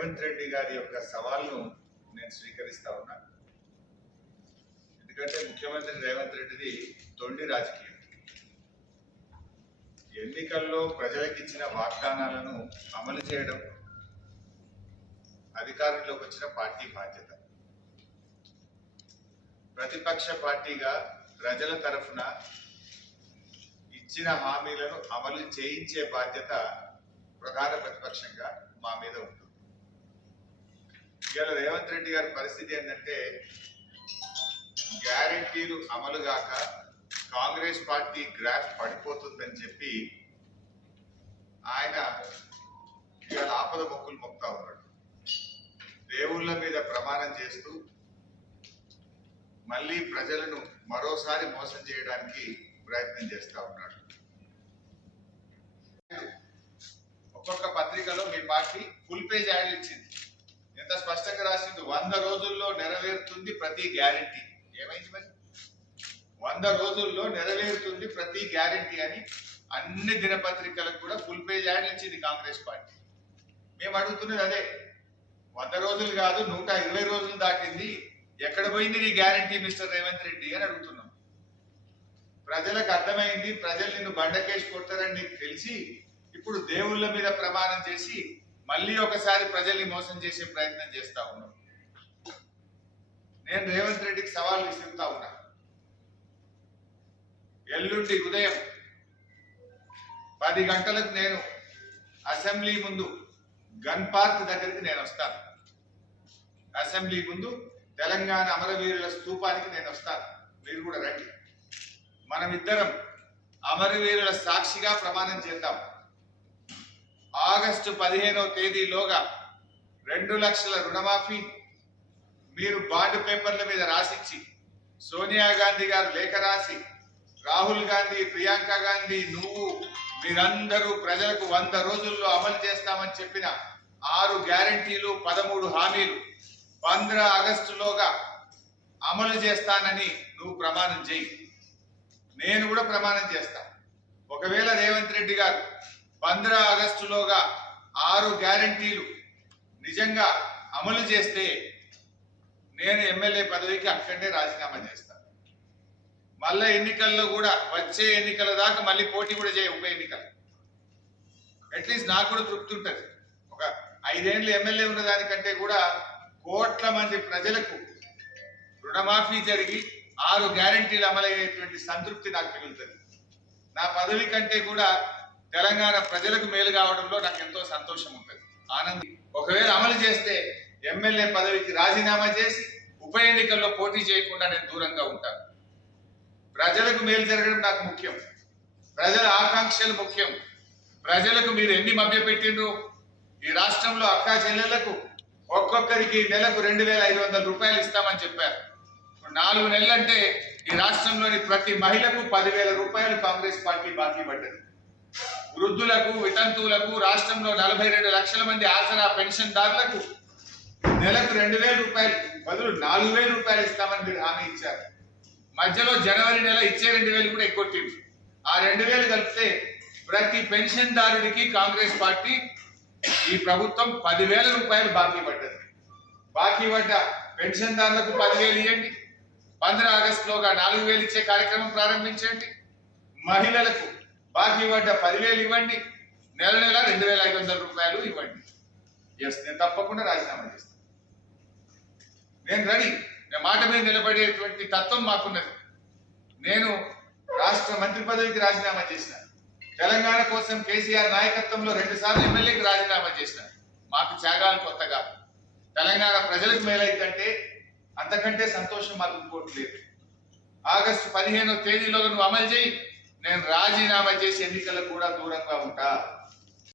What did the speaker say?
రేవంత్ రెడ్డి గారి యొక్క సవాల్ను నేను స్వీకరిస్తా ఉన్నా. ఎందుకంటే ముఖ్యమంత్రి రేవంత్ రెడ్డిది తొండి రాజకీయం. ఎన్నికల్లో ప్రజలకు ఇచ్చిన వాగ్దానాలను అమలు చేయడం అధికారంలోకి వచ్చిన పార్టీ బాధ్యత. ప్రతిపక్ష పార్టీగా ప్రజల తరఫున ఇచ్చిన హామీలను అమలు చేయించే బాధ్యత ప్రధాన ప్రతిపక్షంగా మా మీద ఉంటుంది. ఇవాళ రేవంత్ రెడ్డి గారి పరిస్థితి ఏంటంటే గ్యారెంటీలు అమలు కాక కాంగ్రెస్ పార్టీ గ్రాఫ్ పడిపోతుందని చెప్పి ఆయన ఇవాళ ఆపద మొక్కులు మొక్తా ఉన్నాడు. దేవుళ్ళ మీద ప్రమాణం చేస్తూ మళ్ళీ ప్రజలను మరోసారి మోసం చేయడానికి ప్రయత్నం చేస్తా ఉన్నాడు. ఒక్కొక్క పత్రికలో మీ పార్టీ ఫుల్ పేజ్ యాడ్లు ఇచ్చింది. ఎంత స్పష్టంగా రాసింది, 100 రోజుల్లో నెరవేరుతుంది ప్రతి గ్యారెంటీ. ఏమైంది మరి? 100 రోజుల్లో నెరవేరుతుంది ప్రతి గ్యారెంటీ అని అన్ని దినపత్రికలకు కూడా ఫుల్ పేజ్ యాడ్లు ఇచ్చింది కాంగ్రెస్ పార్టీ. మేము అడుగుతున్నది అదే. 100 రోజులు కాదు, 120 రోజులు దాటింది. ఎక్కడ పోయింది నీ గ్యారెంటీ మిస్టర్ రేవంత్ రెడ్డి అని అడుగుతున్నాం. ప్రజలకు అర్థమైంది, ప్రజలు నిన్ను బండకేసి కొడతారని నీకు తెలిసి ఇప్పుడు దేవుళ్ళ మీద ప్రమాణం చేసి మళ్ళీ ఒకసారి ప్రజల్ని మోసం చేసే ప్రయత్నం చేస్తా ఉన్నాం. నేను రేవంత్ రెడ్డికి సవాల్ విసురుతా ఉన్నా. ఎల్లుండి ఉదయం 10 గంటలకు నేను అసెంబ్లీ ముందు గన్ పార్క్ దగ్గరికి నేను వస్తాను. అసెంబ్లీ ముందు తెలంగాణ అమరవీరుల స్తూపానికి నేను వస్తాను. మీరు కూడా రండి. మనమిద్దరం అమరవీరుల సాక్షిగా ప్రమాణం చేద్దాం. ఆగస్టు 15వ తేదీలోగా 2 లక్షల రుణమాఫీ మీరు బాండ్ పేపర్ల మీద రాసిచ్చి, సోనియా గాంధీ గారు లేఖ రాసి, రాహుల్ గాంధీ, ప్రియాంక గాంధీ, నువ్వు మీరందరూ ప్రజలకు 100 రోజుల్లో అమలు చేస్తామని చెప్పిన 6 గ్యారెంటీలు, 13 హామీలు 15 ఆగస్టులోగా అమలు చేస్తానని నువ్వు ప్రమాణం చేయి. నేను కూడా ప్రమాణం చేస్తా. ఒకవేళ రేవంత్ రెడ్డి గారు 15 ఆగస్టులోగా 6 గ్యారెంటీలు నిజంగా అమలు చేస్తే నేను ఎమ్మెల్యే పదవికి అక్కడే రాజీనామా చేస్తాను. మళ్ళీ ఎన్నికల్లో కూడా వచ్చే ఎన్నికల దాకా మళ్ళీ పోటీ కూడా చేయ ఉప ఎన్నికలు. అట్లీస్ట్ నాకు కూడా తృప్తి ఉంటుంది. ఒక 5 ఏళ్ళు ఎమ్మెల్యే ఉన్న దానికంటే కూడా కోట్ల మంది ప్రజలకు రుణమాఫీ జరిగి 6 గ్యారెంటీలు అమలయ్యేటువంటి సంతృప్తి నాకు మిగులుతుంది. నా పదవి కంటే కూడా తెలంగాణ ప్రజలకు మేలు కావడంలో నాకు ఎంతో సంతోషం ఉంటుంది, ఆనందం. ఒకవేళ అమలు చేస్తే ఎమ్మెల్యే పదవికి రాజీనామా చేసి ఉప ఎన్నికల్లో పోటీ చేయకుండా నేను దూరంగా ఉంటాను. ప్రజలకు మేలు జరగడం నాకు ముఖ్యం. ప్రజల ఆకాంక్షలు ముఖ్యం. ప్రజలకు మీరు ఎన్ని మభ్యపెట్టిండ్రు? ఈ రాష్ట్రంలో అక్కా చెల్లెళ్లకు ఒక్కొక్కరికి నెలకు 2,500 రూపాయలు ఇస్తామని చెప్పారు. 4 నెలలంటే ఈ రాష్ట్రంలోని ప్రతి మహిళకు 10,000 రూపాయలు కాంగ్రెస్ పార్టీ బాకీ పడ్డది. వృద్ధులకు, వితంతువులకు, రాష్ట్రంలో 42 లక్షల మంది ఆసరా పెన్షన్దారులకు నెలకు 2,000 రూపాయలు బదులు 4,000 రూపాయలు ఇస్తామని మీరు హామీ ఇచ్చారు. మధ్యలో జనవరి నెల ఇచ్చే 2,000 కూడా ఎగ్గొట్టింది. ఆ 2,000 కలిపితే ప్రతి పెన్షన్దారుడికి కాంగ్రెస్ పార్టీ ఈ ప్రభుత్వం 10,000 రూపాయలు బాకీ పడ్డది. బాకీ పడ్డ పెన్షన్దారులకు 10,000 ఇవ్వండి. 15 ఆగస్టులోగా 4,000 ఇచ్చే కార్యక్రమం ప్రారంభించండి. మహిళలకు బాకీ పడ్డ 10,000 ఇవ్వండి. నెల 2,500 రూపాయలు ఇవ్వండి. ఎస్, నేను తప్పకుండా రాజీనామా చేస్తాను. నేను రెడీ. నేను మాట మీద నిలబడేటువంటి తత్వం మాకున్నది. నేను రాష్ట్ర మంత్రి పదవికి రాజీనామా చేసిన. తెలంగాణ కోసం కేసీఆర్ నాయకత్వంలో 2 సార్లు ఎమ్మెల్యేకి రాజీనామా చేసిన. మాకు త్యాగాలు కొత్తగా. తెలంగాణ ప్రజలకు మేలైందంటే అంతకంటే సంతోషం మాకు ఇంకోటి లేదు. ఆగస్టు 15వ తేదీలో నువ్వు అమలు చేయి. నేను రాజీనామా చేసి ఎన్నికలకు కూడా దూరంగా ఉంటా.